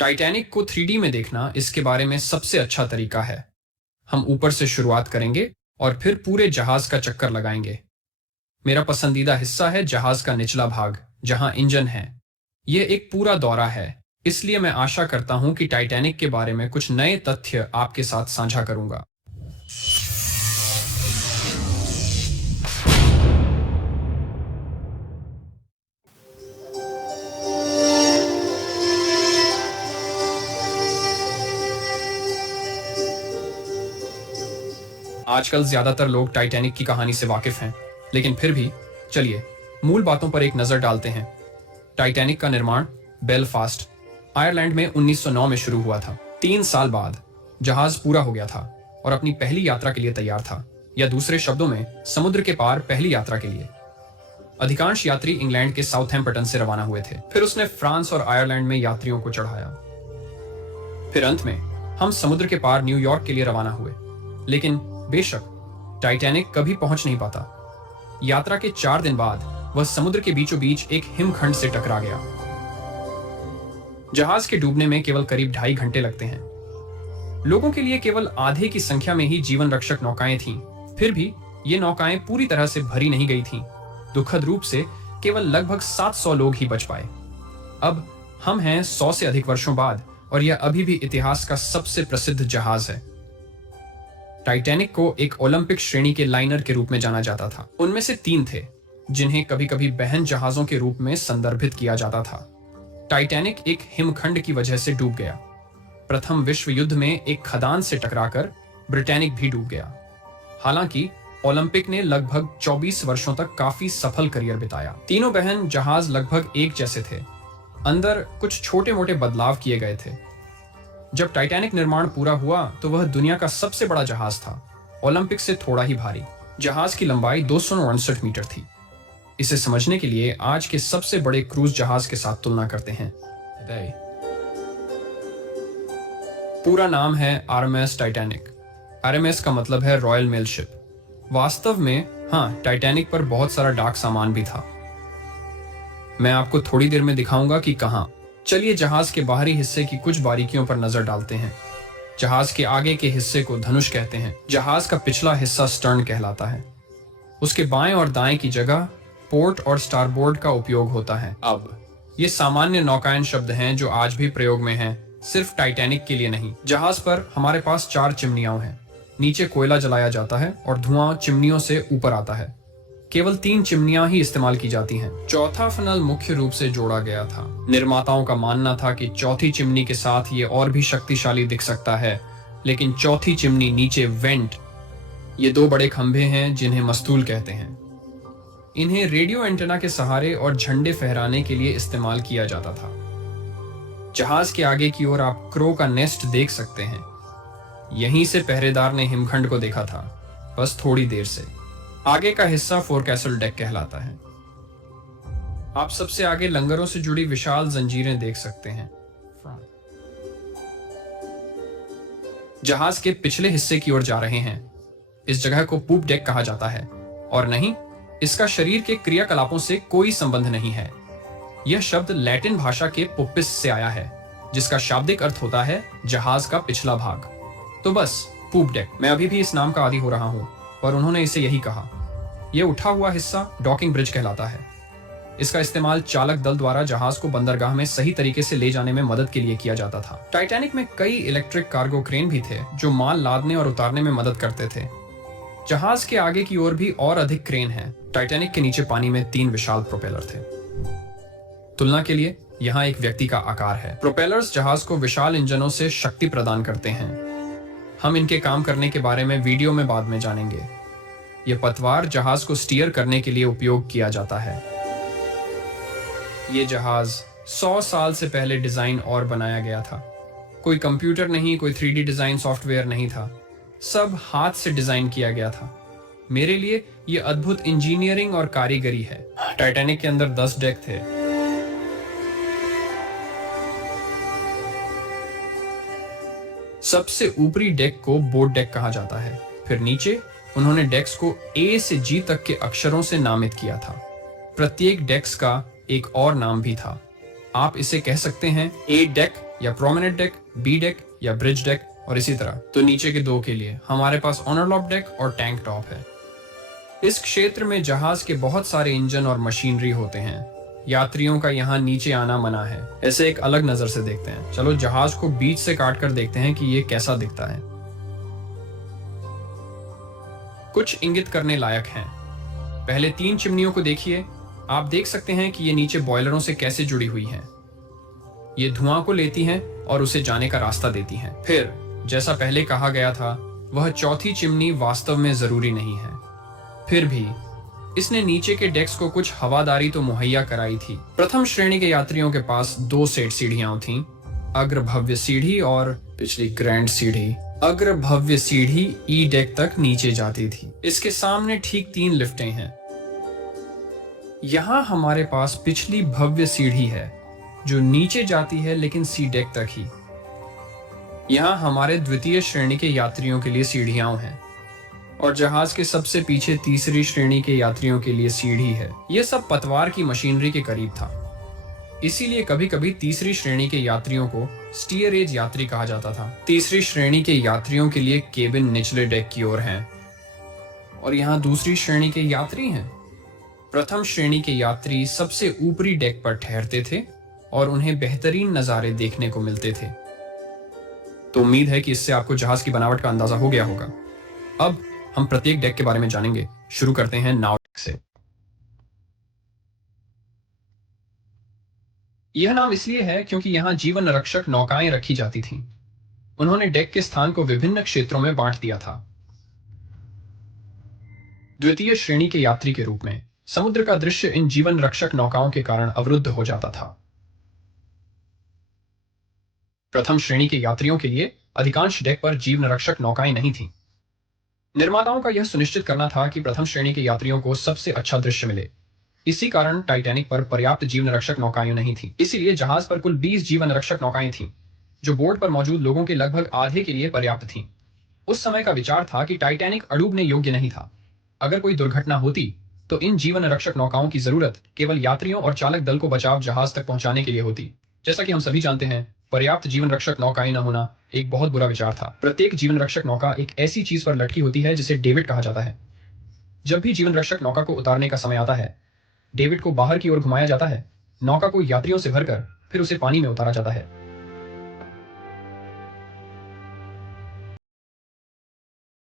Titanic को 3D में देखना इसके बारे में सबसे अच्छा तरीका है। हम ऊपर से शुरुआत करेंगे और फिर पूरे जहाज का चक्कर लगाएंगे। मेरा पसंदीदा हिस्सा है जहाज का निचला भाग, जहां इंजन है। यह एक पूरा दौरा है, इसलिए मैं आशा करता हूं कि टाइटैनिक के बारे में कुछ नए तथ्य आपके साथ साझा करूंगा। आजकल ज्यादातर लोग टाइटैनिक की कहानी से वाकिफ हैं, लेकिन फिर भी चलिए मूल बातों पर एक नजर डालते हैं। टाइटैनिक का निर्माण बेलफास्ट, आयरलैंड में 1909 में शुरू हुआ था। 3 साल बाद जहाज पूरा हो गया था और अपनी पहली यात्रा के लिए तैयार था, या दूसरे शब्दों में समुद्र के पार पहली यात्रा के लिए। अधिकांश यात्री इंग्लैंड के साउथहैम्पटन से रवाना हुए थे। फिर उसने फ्रांस और आयरलैंड में यात्रियों को चढ़ाया। फिर अंत में हम समुद्र के पार न्यूयॉर्क के लिए रवाना हुए। लेकिन बेशक टाइटैनिक कभी पहुंच नहीं पाता। यात्रा के 4 दिन बाद वह समुद्र के बीचों बीच एक हिमखंड से टकरा गया। जहाज के डूबने में केवल करीब 2.5 घंटे लगते हैं। लोगों के लिए केवल आधे की संख्या में ही जीवन रक्षक नौकाएं थीं। फिर भी ये नौकाएं पूरी तरह से भरी नहीं गई थीं। दुखद रूप से केवल लगभग 700 लोग ही बच पाए। अब हम हैं 100 से अधिक वर्षों बाद और यह अभी भी इतिहास का सबसे प्रसिद्ध जहाज है। टाइटैनिक को एक ओलंपिक श्रेणी के लाइनर के रूप में जाना जाता था। उनमें से 3 थे जिन्हें कभी कभी बहन जहाजों के रूप में संदर्भित किया जाता था। टाइटैनिक एक हिमखंड की वजह से डूब गया। प्रथम विश्व युद्ध में एक खदान से टकराकर ब्रिटेनिक भी डूब गया। हालांकि ओलंपिक ने लगभग 24 वर्षों तक काफी सफल करियर बिताया। तीनों बहन जहाज लगभग एक जैसे थे। अंदर कुछ छोटे मोटे बदलाव किए गए थे। जब टाइटैनिक निर्माण पूरा हुआ तो वह दुनिया का सबसे बड़ा जहाज था, ओलंपिक से थोड़ा ही भारी। जहाज की लंबाई 269 मीटर थी। इसे समझने के लिए आज के सबसे बड़े क्रूज जहाज के साथ तुलना करते हैं। पूरा नाम है आरएमएस टाइटैनिक। आरएमएस का मतलब है रॉयल मेल शिप। वास्तव में टाइटैनिक पर बहुत सारा डाक सामान भी था। मैं आपको थोड़ी देर में दिखाऊंगा कि कहां। चलिए जहाज के बाहरी हिस्से की कुछ बारीकियों पर नजर डालते हैं। जहाज के आगे के हिस्से को धनुष कहते हैं। जहाज का पिछला हिस्सा स्टर्न कहलाता है। उसके बाएं और दाएं की जगह पोर्ट और स्टारबोर्ड का उपयोग होता है। अब ये सामान्य नौकायन शब्द हैं जो आज भी प्रयोग में हैं, सिर्फ टाइटैनिक के लिए नहीं। जहाज पर हमारे पास 4 चिमनियां हैं। नीचे कोयला जलाया जाता है और धुआं चिमनियों से ऊपर आता है। केवल 3 चिमनियां ही इस्तेमाल की जाती हैं। चौथा फनल मुख्य रूप से जोड़ा गया था। निर्माताओं का मानना था कि चौथी चिमनी के साथ ये और भी शक्तिशाली दिख सकता है, लेकिन चौथी चिमनी नीचे वेंट, ये 2 बड़े खंभे हैं जिन्हें मस्तूल कहते हैं। इन्हें रेडियो एंटेना के सहारे और झंडे फहराने के लिए इस्तेमाल किया जाता था। जहाज के आगे की ओर आप क्रो का नेस्ट देख सकते हैं। यहीं से पहरेदार ने हिमखंड को देखा था, बस थोड़ी देर से। आगे का हिस्सा फोरकैसल डेक कहलाता है। आप सबसे आगे लंगरों से जुड़ी विशाल जंजीरें देख सकते हैं। जहाज के पिछले हिस्से की ओर जा रहे हैं। इस जगह को पूप डेक कहा जाता है और नहीं, इसका शरीर के क्रियाकलापों से कोई संबंध नहीं है। यह शब्द लैटिन भाषा के पुप्पिस से आया है, जिसका शाब्दिक अर्थ होता है जहाज का पिछला भाग। तो बस पूप डेक। मैं अभी भी इस नाम का आदी हो रहा हूं, पर उन्होंने इसे यही कहा। यह उठा हुआ हिस्सा डॉकिंग ब्रिज कहलाता है। इसका इस्तेमाल चालक दल द्वारा जहाज को बंदरगाह में सही तरीके से ले जाने में मदद के लिए किया जाता था। टाइटैनिक में कई इलेक्ट्रिक कार्गो क्रेन भी थे जो माल लादने और उतारने में मदद करते थे। जहाज के आगे की ओर भी और अधिक क्रेन हैं। टाइटैनिक के नीचे पानी में 3 विशाल प्रोपेलर थे। तुलना के लिए यहाँ एक व्यक्ति का आकार है। प्रोपेलर्स जहाज को विशाल इंजनों से शक्ति प्रदान करते हैं। हम इनके काम करने के बारे में वीडियो में बाद में जानेंगे। यह पतवार जहाज को स्टीयर करने के लिए उपयोग किया जाता है। यह जहाज 100 साल से पहले डिजाइन और बनाया गया था। कोई कंप्यूटर नहीं, कोई 3D डिजाइन सॉफ्टवेयर नहीं था। सब हाथ से डिजाइन किया गया था। मेरे लिए यह अद्भुत इंजीनियरिंग और कारीगरी है। टाइटैनिक के अंदर 10 डेक थे। सबसे ऊपरी डेक को बोट डेक कहा जाता है। फिर नीचे उन्होंने डेक्स को A से G तक के अक्षरों से नामित किया था। प्रत्येक डेक्स का एक और नाम भी था। आप इसे कह सकते हैं A डेक या प्रोमिनेंट डेक, बी डेक या ब्रिज डेक और इसी तरह। तो नीचे के दो के लिए हमारे पास ऑनरलॉप डेक और टैंक टॉप है। इस क्षेत्र में जहाज के बहुत सारे इंजन और मशीनरी होते हैं। यात्रियों का यहाँ नीचे आना मना है। ऐसे एक अलग नजर से देखते हैं। चलो जहाज को बीच से काट कर देखते हैं कि ये कैसा दिखता है। कुछ इंगित करने लायक हैं। पहले 3 चिमनियों को देखिए। आप देख सकते हैं कि ये नीचे बॉयलरों से कैसे जुड़ी हुई हैं। ये धुआं को लेती हैं और उसे जाने का रास्ता देती हैं। फिर जैसा पहले कहा गया था, वह चौथी चिमनी वास्तव में जरूरी नहीं है। फिर भी इसने नीचे के डेक्स को कुछ हवादारी तो मुहैया कराई थी। प्रथम श्रेणी के यात्रियों के पास 2 सेट सीढ़ियां थीं, अग्र भव्य सीढ़ी और पिछली ग्रैंड सीढ़ी। अग्र भव्य सीढ़ी ई डेक तक नीचे जाती थी। इसके सामने ठीक 3 लिफ्टें हैं। यहाँ हमारे पास पिछली भव्य सीढ़ी है जो नीचे जाती है लेकिन सी डेक तक ही। यहाँ हमारे द्वितीय श्रेणी के यात्रियों के लिए सीढ़ियां हैं और जहाज के सबसे पीछे तीसरी श्रेणी के यात्रियों के लिए सीढ़ी है। यह सब पतवार की मशीनरी के करीब था, इसीलिए कभी कभी तीसरी श्रेणी के यात्रियों को स्टीयर एज यात्री कहा जाता था। तीसरी श्रेणी के यात्रियों के लिए केबिन निचले डेक की ओर है और यहाँ दूसरी श्रेणी के यात्री हैं। प्रथम श्रेणी के यात्री सबसे ऊपरी डेक पर ठहरते थे और उन्हें बेहतरीन नजारे देखने को मिलते थे। तो उम्मीद है कि इससे आपको जहाज की बनावट का अंदाजा हो गया होगा। अब हम प्रत्येक डेक के बारे में जानेंगे। शुरू करते हैं नाव डेक से। यह नाम इसलिए है क्योंकि यहां जीवन रक्षक नौकाएं रखी जाती थीं। उन्होंने डेक के स्थान को विभिन्न क्षेत्रों में बांट दिया था। द्वितीय श्रेणी के यात्री के रूप में समुद्र का दृश्य इन जीवन रक्षक नौकाओं के कारण अवरुद्ध हो जाता था। प्रथम श्रेणी के यात्रियों के लिए अधिकांश डेक पर जीवन रक्षक नौकाएं नहीं थीं। निर्माताओं का यह सुनिश्चित करना था कि प्रथम श्रेणी के यात्रियों को सबसे अच्छा दृश्य मिले। इसी कारण टाइटैनिक पर पर्याप्त जीवन रक्षक नौकाएं नहीं थीं। इसीलिए जहाज पर कुल 20 जीवन रक्षक नौकाएं थीं, जो बोर्ड पर मौजूद लोगों के लगभग आधे के लिए पर्याप्त थीं। उस समय का विचार था कि टाइटैनिक अड़ूबने योग्य नहीं था। अगर कोई दुर्घटना होती तो इन जीवन रक्षक नौकाओं की जरूरत केवल यात्रियों और चालक दल को बचाव जहाज तक पहुंचाने के लिए होती। जैसा कि हम सभी जानते हैं, पर्याप्त जीवन रक्षक नौकाएं न होना एक बहुत बुरा विचार था। प्रत्येक जीवन रक्षक नौका एक ऐसी चीज पर लटकी होती है जिसे डेविड कहा जाता है। जब भी जीवन रक्षक नौका को उतारने का समय आता है, डेविड को बाहर की ओर घुमाया जाता है, नौका को यात्रियों से भरकर फिर उसे पानी में उतारा जाता है।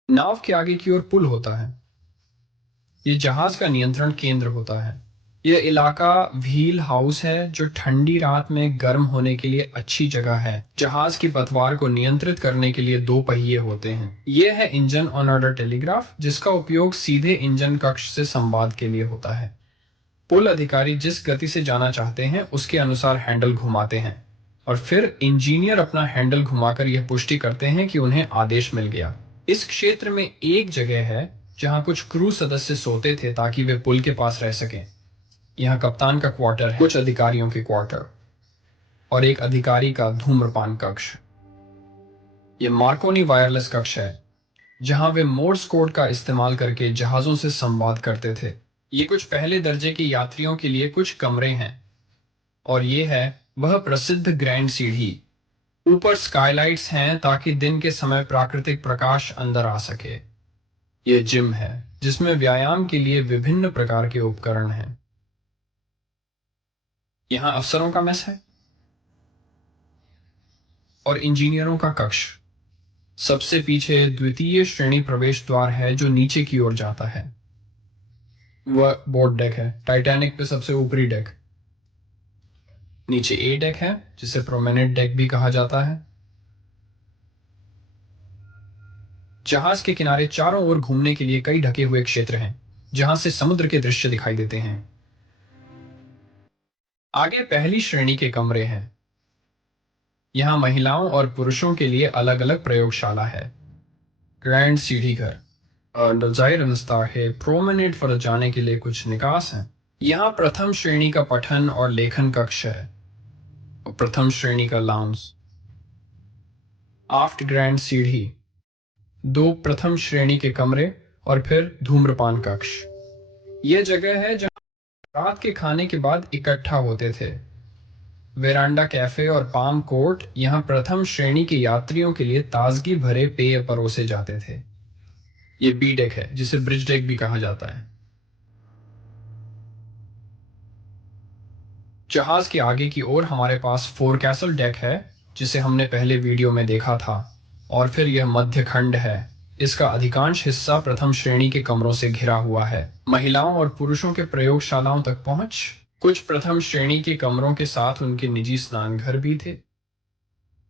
नाव के आगे की ओर पुल होता है। यह जहाज का नियंत्रण केंद्र होता है। यह इलाका व्हील हाउस है जो ठंडी रात में गर्म होने के लिए अच्छी जगह है। जहाज की पतवार को नियंत्रित करने के लिए 2 पहिए होते हैं। यह है इंजन ऑन ऑर्डर टेलीग्राफ, जिसका उपयोग सीधे इंजन कक्ष से संवाद के लिए होता है। पुल अधिकारी जिस गति से जाना चाहते हैं उसके अनुसार हैंडल घुमाते हैं और फिर इंजीनियर अपना हैंडल घुमाकर यह पुष्टि करते हैं कि उन्हें आदेश मिल गया। इस क्षेत्र में एक जगह है जहां कुछ क्रू सदस्य सोते थे ताकि वे पुल के पास रह सकें। यहाँ कप्तान का क्वार्टर है, कुछ अधिकारियों के क्वार्टर और एक अधिकारी का धूम्रपान कक्ष। यह मार्कोनी वायरलेस कक्ष है जहां वे मोर्स कोड का इस्तेमाल करके जहाजों से संवाद करते थे। ये कुछ पहले दर्जे के यात्रियों के लिए कुछ कमरे हैं और ये है वह प्रसिद्ध ग्रैंड सीढ़ी। ऊपर स्काईलाइट्स हैं ताकि दिन के समय प्राकृतिक प्रकाश अंदर आ सके। यह जिम है जिसमें व्यायाम के लिए विभिन्न प्रकार के उपकरण हैं। यहाँ अफसरों का मेस है और इंजीनियरों का कक्ष। सबसे पीछे द्वितीय श्रेणी प्रवेश द्वार है जो नीचे की ओर जाता है। वह बोर्ड डेक है, टाइटैनिक पे सबसे ऊपरी डेक। नीचे ए डेक है जिसे प्रोमिनेंट डेक भी कहा जाता है। जहाज के किनारे चारों ओर घूमने के लिए कई ढके हुए क्षेत्र हैं जहां से समुद्र के दृश्य दिखाई देते हैं। आगे पहली श्रेणी के कमरे हैं। यहां महिलाओं और पुरुषों के लिए अलग अलग प्रयोगशाला है। ग्रैंड सीढ़ी घर और जाहिर रास्ता है प्रोमेनेड पर जाने के लिए कुछ निकास हैं। यहाँ प्रथम श्रेणी का पठन और लेखन कक्ष है और प्रथम श्रेणी का लाउंज। आफ्ट ग्रैंड सीढ़ी, 2 प्रथम श्रेणी के कमरे और फिर धूम्रपान कक्ष। यह जगह है जहां रात के खाने के बाद इकट्ठा होते थे। वेरांडा कैफे और पाम कोर्ट यहाँ प्रथम श्रेणी के यात्रियों के लिए ताजगी भरे पेय परोसे जाते थे। ये बी डेक है, जिसे ब्रिज डेक भी कहा जाता है। जहाज के आगे की ओर हमारे पास फोरकैसल डेक है, जिसे हमने पहले वीडियो में देखा था। और फिर यह मध्य खंड है। इसका अधिकांश हिस्सा प्रथम श्रेणी के कमरों से घिरा हुआ है। महिलाओं और पुरुषों के प्रयोगशालाओं तक पहुंच। कुछ प्रथम श्रेणी के कमरों के साथ उनके निजी स्नान घर भी थे।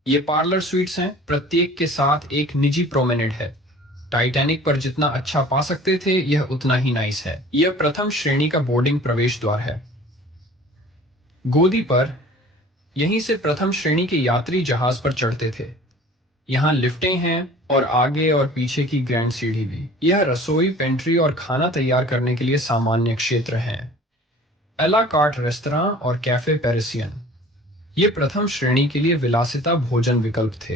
ये पार्लर स्वीट्स हैं, प्रत्येक के साथ एक निजी प्रोमेनेड है। टाइटैनिक पर जितना अच्छा पा सकते थे, यह उतना ही नाइस है। यह प्रथम श्रेणी का बोर्डिंग प्रवेश द्वार है। गोदी पर यहीं से प्रथम श्रेणी के यात्री जहाज पर चढ़ते थे। यहाँ लिफ्टें हैं और आगे और पीछे की ग्रैंड सीढ़ी भी। यह रसोई, पेंट्री और खाना तैयार करने के लिए सामान्य क्षेत्र हैं। एला कार्ट रेस्तरां और कैफे पेरिसियन ये प्रथम श्रेणी के लिए विलासिता भोजन विकल्प थे।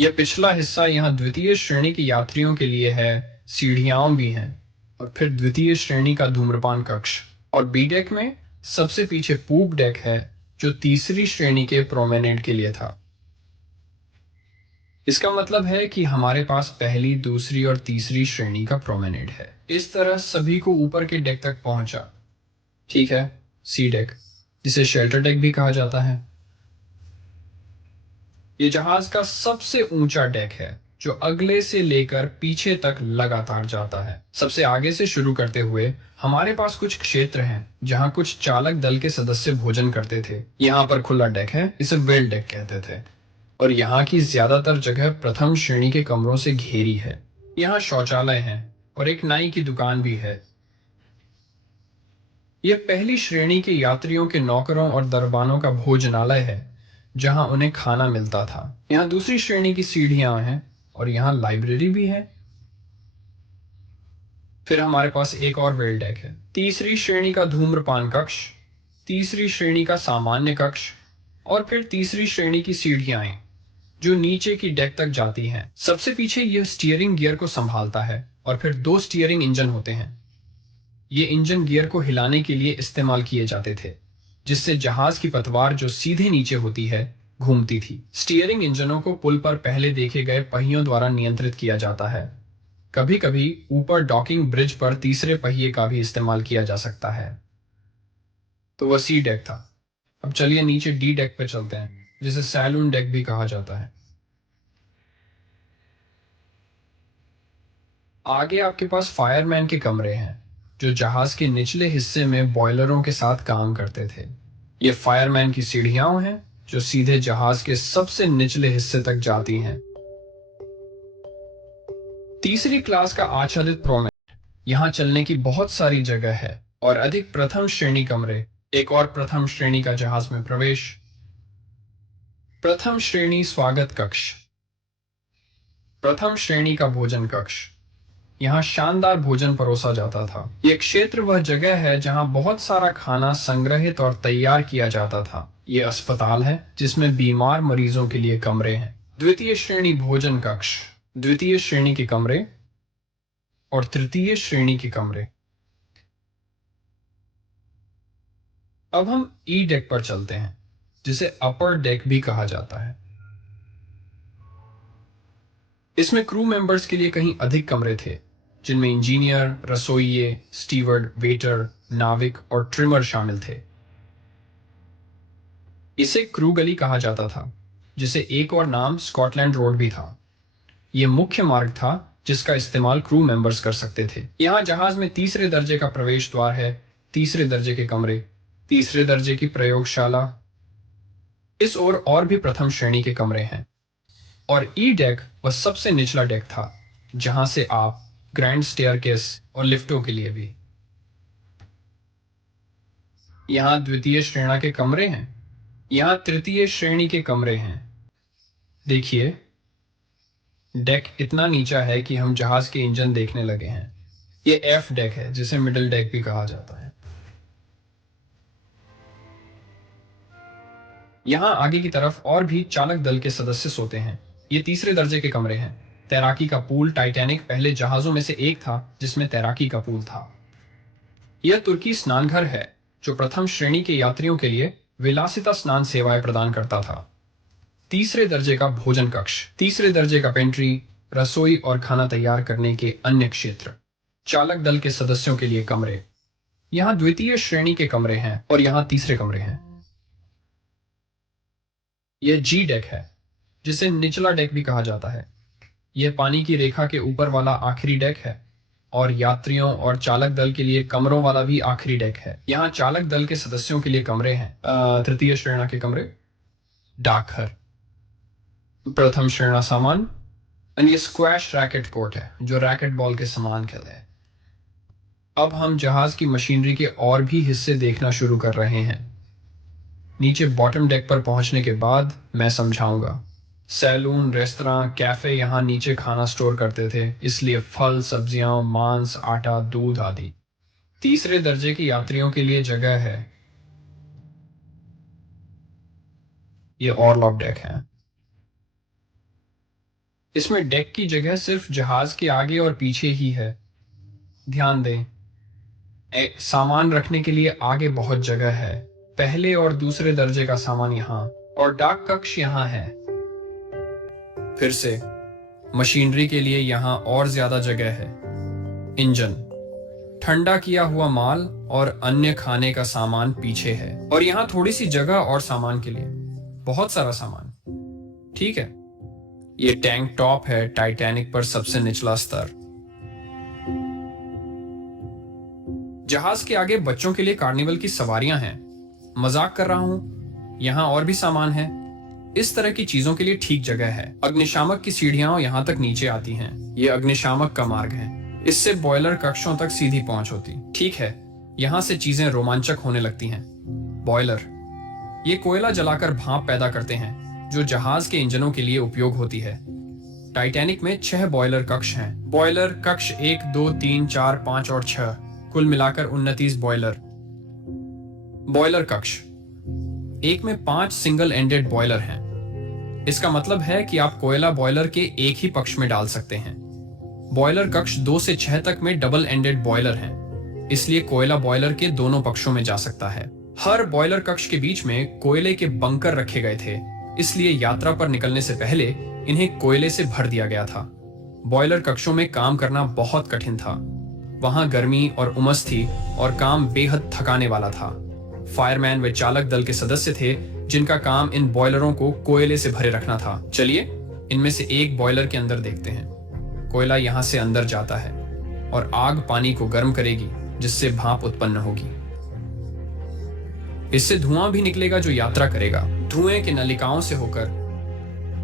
यह पिछला हिस्सा यहाँ द्वितीय श्रेणी के यात्रियों के लिए है। सीढ़ियां भी हैं और फिर द्वितीय श्रेणी का धूम्रपान कक्ष। और बी डेक में सबसे पीछे पूप डेक है, जो तीसरी श्रेणी के प्रोमेनेड के लिए था। इसका मतलब है कि हमारे पास पहली, दूसरी और तीसरी श्रेणी का प्रोमेनेड है। इस तरह सभी को ऊपर के डेक तक पहुंचा। ठीक है, सी डेक, जिसे शेल्टर डेक भी कहा जाता है, ये जहाज का सबसे ऊंचा डेक है, जो अगले से लेकर पीछे तक लगातार जाता है। सबसे आगे से शुरू करते हुए हमारे पास कुछ क्षेत्र हैं जहां कुछ चालक दल के सदस्य भोजन करते थे। यहाँ पर खुला डेक है, इसे वेल डेक कहते थे। और यहाँ की ज्यादातर जगह प्रथम श्रेणी के कमरों से घेरी है। यहाँ शौचालय है और एक नाई की दुकान भी है। यह पहली श्रेणी के यात्रियों के नौकरों और दरबानों का भोजनालय है, जहां उन्हें खाना मिलता था। यहाँ दूसरी श्रेणी की सीढ़ियां हैं और यहाँ लाइब्रेरी भी है। फिर हमारे पास एक और वेल डेक है। तीसरी श्रेणी का धूम्रपान कक्ष, तीसरी श्रेणी का सामान्य कक्ष और फिर तीसरी श्रेणी की सीढ़ियां जो नीचे की डेक तक जाती हैं। सबसे पीछे यह स्टीयरिंग गियर को संभालता है और फिर दो स्टीयरिंग इंजन होते हैं। ये इंजन गियर को हिलाने के लिए इस्तेमाल किए जाते थे, जिससे जहाज की पतवार जो सीधे नीचे होती है घूमती थी। स्टीयरिंग इंजनों को पुल पर पहले देखे गए पहियों द्वारा नियंत्रित किया जाता है। कभी कभी ऊपर डॉकिंग ब्रिज पर तीसरे पहिए का भी इस्तेमाल किया जा सकता है। तो वह सी डेक था। अब चलिए नीचे डी डेक पे चलते हैं, जिसे सैलून डेक भी कहा जाता है। आगे आपके पास फायरमैन के कमरे हैं, जो जहाज के निचले हिस्से में बॉयलरों के साथ काम करते थे। ये फायरमैन की सीढ़ियां हैं, जो सीधे जहाज के सबसे निचले हिस्से तक जाती हैं। तीसरी क्लास का आच्छादित प्रोमेन, यहाँ चलने की बहुत सारी जगह है और अधिक प्रथम श्रेणी कमरे। एक और प्रथम श्रेणी का जहाज में प्रवेश। प्रथम श्रेणी स्वागत कक्ष, प्रथम श्रेणी का भोजन कक्ष। यहाँ शानदार भोजन परोसा जाता था। यह क्षेत्र वह जगह है जहाँ बहुत सारा खाना संग्रहित और तैयार किया जाता था। ये अस्पताल है, जिसमें बीमार मरीजों के लिए कमरे हैं। द्वितीय श्रेणी भोजन कक्ष, द्वितीय श्रेणी के कमरे और तृतीय श्रेणी के कमरे। अब हम ई डेक पर चलते हैं, जिसे अपर डेक भी कहा जाता है। इसमें क्रू मेंबर्स के लिए कहीं अधिक कमरे थे, जिनमें इंजीनियर, रसोइये, स्टीवर्ड, वेटर, नाविक और ट्रिमर शामिल थे। इसे क्रू गली कहा जाता था, जिसे एक और नाम स्कॉटलैंड रोड भी था। यह मुख्य मार्ग था जिसका इस्तेमाल क्रू मेंबर्स कर सकते थे। यहाँ जहाज में तीसरे दर्जे का प्रवेश द्वार है, तीसरे दर्जे के कमरे, तीसरे दर्जे की प्रयोगशाला। इस ओर और भी प्रथम श्रेणी के कमरे हैं। और ई डेक वह सबसे निचला डेक था, जहां से आप ग्रैंड स्टेयरकेस और लिफ्टों के लिए भी। यहाँ द्वितीय श्रेणी के कमरे हैं, यहाँ तृतीय श्रेणी के कमरे हैं। देखिए, डेक इतना नीचा है कि हम जहाज के इंजन देखने लगे हैं। ये एफ डेक है, जिसे मिडिल डेक भी कहा जाता है। यहाँ आगे की तरफ और भी चालक दल के सदस्य सोते हैं। ये तीसरे दर्जे के कमरे हैं। तैराकी का पूल टाइटैनिक पहले जहाजों में से एक था जिसमें तैराकी का पूल था। यह तुर्की स्नानघर है, जो प्रथम श्रेणी के यात्रियों के लिए विलासिता स्नान सेवाएं प्रदान करता था। तीसरे दर्जे का भोजन कक्ष, तीसरे दर्जे का पेंट्री, रसोई और खाना तैयार करने के अन्य क्षेत्र। चालक दल के सदस्यों के लिए कमरे, यहाँ द्वितीय श्रेणी के कमरे हैं और यहाँ तीसरे कमरे हैं। यह जी डेक है, जिसे निचला डेक भी कहा जाता है। यह पानी की रेखा के ऊपर वाला आखिरी डेक है और यात्रियों और चालक दल के लिए कमरों वाला भी आखिरी डेक है। यहाँ चालक दल के सदस्यों के लिए कमरे हैं। तृतीय श्रेणी के कमरे, डाकघर, प्रथम श्रेणी सामान, और ये स्क्वैश रैकेट कोर्ट है जो रैकेट बॉल के समान खेलते हैं। अब हम जहाज की मशीनरी के और भी हिस्से देखना शुरू कर रहे हैं। नीचे बॉटम डेक पर पहुंचने के बाद मैं समझाऊंगा। सैलून, रेस्तरां, कैफे यहाँ नीचे खाना स्टोर करते थे, इसलिए फल, सब्जियां, मांस, आटा, दूध आदि। तीसरे दर्जे के यात्रियों के लिए जगह है। ये ऑरलॉक डेक है। इसमें डेक की जगह सिर्फ जहाज के आगे और पीछे ही है। ध्यान दें, सामान रखने के लिए आगे बहुत जगह है। पहले और दूसरे दर्जे का सामान यहाँ और डाक कक्ष यहाँ है। फिर से मशीनरी के लिए यहाँ और ज्यादा जगह है। इंजन, ठंडा किया हुआ माल और अन्य खाने का सामान पीछे है और यहाँ थोड़ी सी जगह और सामान के लिए, बहुत सारा सामान। ठीक है, ये टैंक टॉप है, टाइटैनिक पर सबसे निचला स्तर। जहाज के आगे बच्चों के लिए कार्निवल की सवारियां हैं। मजाक कर रहा हूं, यहाँ और भी सामान है। इस तरह की चीजों के लिए ठीक जगह है। अग्निशामक की सीढ़ियां यहाँ तक नीचे आती हैं। ये अग्निशामक का मार्ग है। इससे बॉयलर कक्षों तक सीधी पहुंच होती। ठीक है, यहाँ से चीजें रोमांचक होने लगती हैं। बॉयलर, ये कोयला जलाकर भाप पैदा करते हैं जो जहाज के इंजनों के लिए उपयोग होती है। टाइटैनिक में 6 बॉयलर कक्ष हैं। बॉयलर कक्ष 1, 2, 3, 4, 5 और 6, कुल मिलाकर 29 बॉयलर। बॉयलर कक्ष एक में 5 सिंगल एंडेड बॉयलर हैं। इसका मतलब है कि आप कोयला बॉयलर के एक ही पक्ष में डाल सकते हैं। बॉयलर कक्ष 2 से 6 तक में डबल एंडेड बॉयलर हैं, इसलिए कोयला बॉयलर के दोनों पक्षों में जा सकता है। हर बॉयलर कक्ष के बीच में कोयले के बंकर रखे गए थे, इसलिए यात्रा पर निकलने से पहले इन्हें कोयले से भर दिया गया था। बॉयलर कक्षों में काम करना बहुत कठिन था। वहां गर्मी और उमस थी और काम बेहद थकाने वाला था। फायरमैन वे चालक दल के सदस्य थे जिनका काम इन बॉयलरों को कोयले से भरे रखना था। चलिए इनमें से एक बॉयलर के अंदर देखते हैं। कोयला यहाँ से अंदर जाता है और आग पानी को गर्म करेगी, जिससे भाप उत्पन्न होगी। इससे धुआं भी निकलेगा जो यात्रा करेगा। धुएं के नलिकाओं से होकर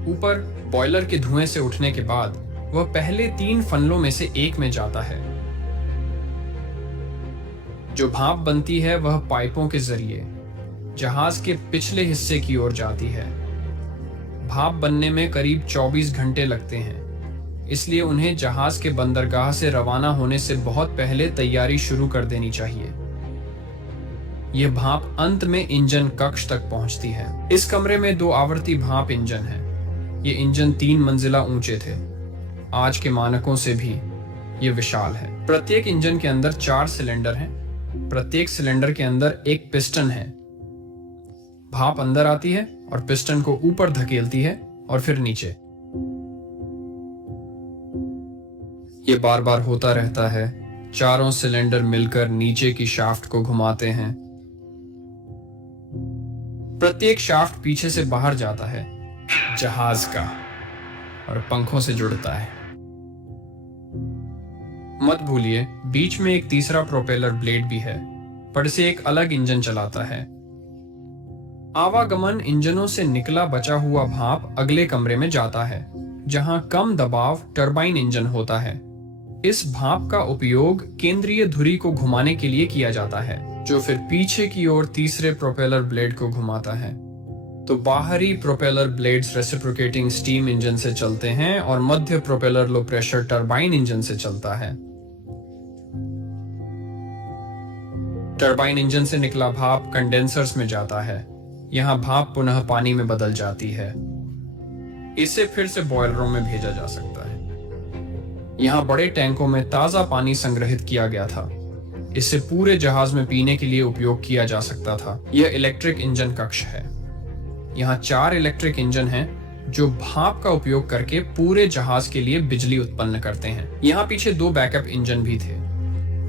ऊपर बॉयलर के धुएं से उठने के बाद वह पहले 3 फनलों में से एक में जाता है। जो भाप बनती है वह पाइपों के जरिए जहाज के पिछले हिस्से की ओर जाती है। भाप बनने में करीब 24 घंटे लगते हैं, इसलिए उन्हें जहाज के बंदरगाह से रवाना होने से बहुत पहले तैयारी शुरू कर देनी चाहिए। यह भाप अंत में इंजन कक्ष तक पहुंचती है। इस कमरे में 2 आवर्ती भाप इंजन हैं। ये इंजन 3 मंजिला ऊंचे थे। आज के मानकों से भी ये विशाल है। प्रत्येक इंजन के अंदर 4 सिलेंडर हैं। प्रत्येक सिलेंडर के अंदर एक पिस्टन है। भाप अंदर आती है और पिस्टन को ऊपर धकेलती है और फिर नीचे। ये बार बार होता रहता है। चारों सिलेंडर मिलकर नीचे की शाफ्ट को घुमाते हैं। प्रत्येक शाफ्ट पीछे से बाहर जाता है जहाज का और पंखों से जुड़ता है। मत भूलिए, बीच में एक तीसरा प्रोपेलर ब्लेड भी है, पर इसे एक अलग इंजन चलाता है। आवागमन इंजनों से निकला बचा हुआ भाप अगले कमरे में जाता है, जहां कम दबाव टरबाइन इंजन होता है। इस भाप का उपयोग केंद्रीय धुरी को घुमाने के लिए किया जाता है, जो फिर पीछे की ओर तीसरे प्रोपेलर ब्लेड को घुमाता है। तो बाहरी propeller blades reciprocating steam engine से चलते हैं और मध्य propeller low pressure turbine engine से चलता है। टरबाइन इंजन से निकला भाप कंडेंसर्स में जाता है। यहाँ भाप पुनः पानी में बदल जाती है। इसे फिर से बॉयलरों में भेजा जा सकता है। यहाँ बड़े टैंकों में ताजा पानी संग्रहित किया गया था। इसे पूरे जहाज में पीने के लिए उपयोग किया जा सकता था। यह इलेक्ट्रिक इंजन कक्ष है। यहाँ 4 इलेक्ट्रिक इंजन हैं जो भाप का उपयोग करके पूरे जहाज के लिए बिजली उत्पन्न करते हैं। यहाँ पीछे 2 बैकअप इंजन भी थे।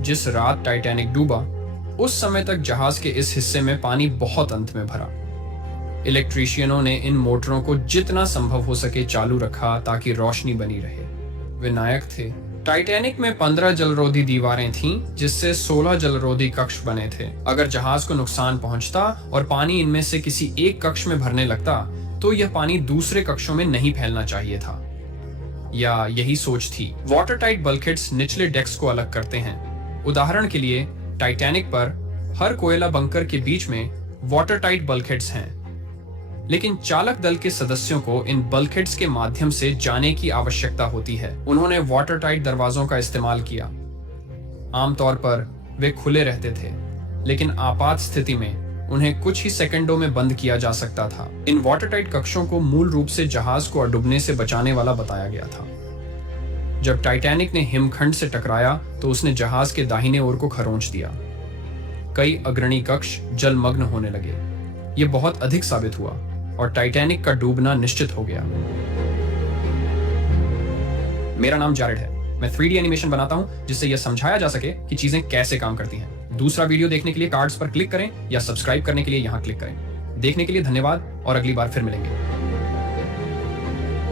जिस रात टाइटैनिक डूबा, उस समय तक जहाज के इस हिस्से में पानी बहुत अंत में भरा। इलेक्ट्रीशियनों ने इन मोटरों को जितना संभव हो सके चालू रखा ताकि रोशनी बनी रहे। वे नायक थे। टाइटैनिक में 15 जलरोधी दीवारें थीं, जिससे 16 जलरोधी कक्ष बने थे। अगर जहाज को नुकसान पहुंचता और पानी इनमें से किसी एक कक्ष में भरने लगता, तो यह पानी दूसरे कक्षों में नहीं फैलना चाहिए था, या यही सोच थी। वाटर टाइट बल्कहेड्स निचले डेक्स को अलग करते हैं। उदाहरण के लिए टाइटैनिक पर हर कोयला बंकर के बीच में वाटर टाइट बल्कहेड्स हैं, लेकिन चालक दल के सदस्यों को इन बल्कहेड्स के माध्यम से जाने की आवश्यकता होती है। उन्होंने वाटर टाइट दरवाजों का इस्तेमाल किया। आमतौर पर वे खुले रहते थे, लेकिन आपात स्थिति में उन्हें कुछ ही सेकंडों में बंद किया जा सकता था। इन वाटर टाइट कक्षों को मूल रूप से जहाज को डूबने से बचाने वाला बताया गया था। जब टाइटैनिक ने हिमखंड से टकराया तो उसने जहाज के दाहिने ओर को खरोंच दिया। कई अग्रणी कक्ष जलमग्न होने लगे। ये बहुत अधिक साबित हुआ और टाइटैनिक का डूबना निश्चित हो गया। मेरा नाम जारेड है। मैं 3D एनिमेशन बनाता हूं जिससे यह समझाया जा सके कि चीजें कैसे काम करती हैं। दूसरा वीडियो देखने के लिए कार्ड्स पर क्लिक करें या सब्सक्राइब करने के लिए यहां क्लिक करें। देखने के लिए धन्यवाद और अगली बार फिर मिलेंगे।